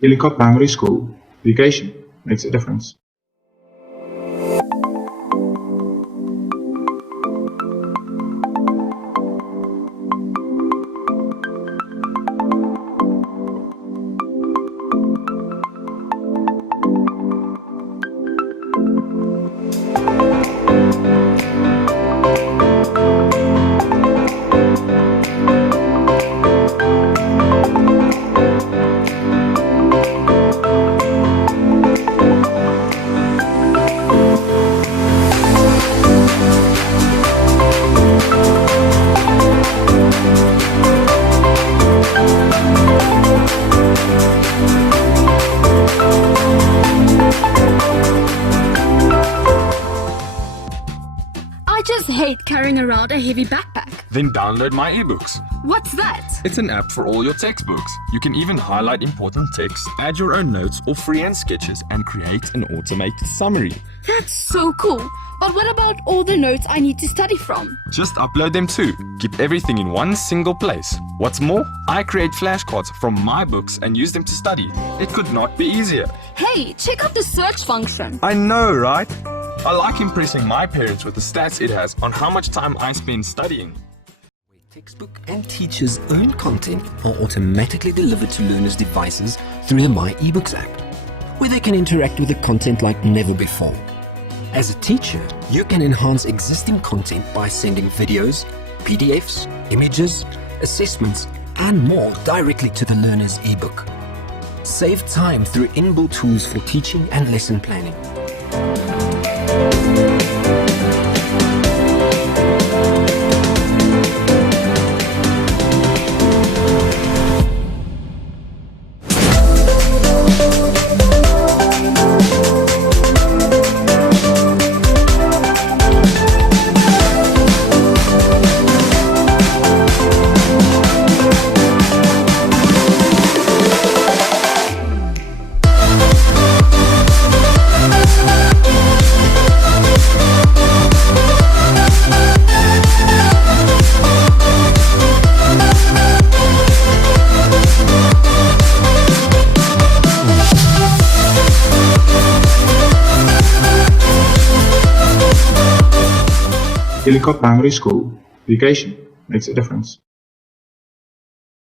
Elica Primary School. Education makes a difference. I just hate carrying around a heavy backpack. Then download my ebooks. What's that? It's an app for all your textbooks. You can even highlight important text, add your own notes or freehand sketches, and create an automated summary. That's so cool. But what about all the notes I need to study from? Just upload them too. Keep everything in one single place. What's more, I create flashcards from my books and use them to study. It could not be easier. Hey, check out the search function. I know, right? I like impressing my parents with the stats it has on how much time I spend studying. Where textbook and teachers' own content are automatically delivered to learners' devices through the My eBooks app, where they can interact with the content like never before. As a teacher, you can enhance existing content by sending videos, PDFs, images, assessments, and more directly to the learner's ebook. Save time through inbuilt tools for teaching and lesson planning. Elica Primary School. Education makes a difference.